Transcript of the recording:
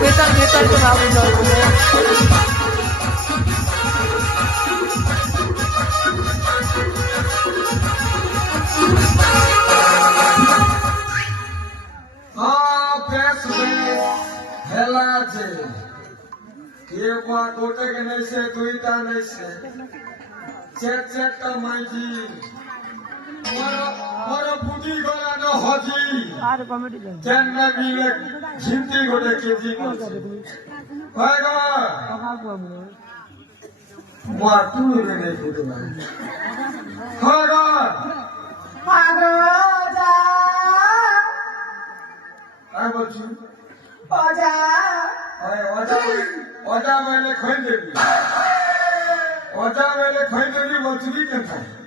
বেতার তো ভাবি হেলা আছে কে গোটে কে নেছে দুইটা নেছে চারটা মাইজি মোর বুদ্ধি গলা ন হজি আর কমেডি দেন চেন্না মিলে ঝিমটি গোটে কেজি হয় গো মা তুই রে ফুটে না হয় গো আগজা আর বলছি অজা অজা মেলে খই দেবি বলছি কেন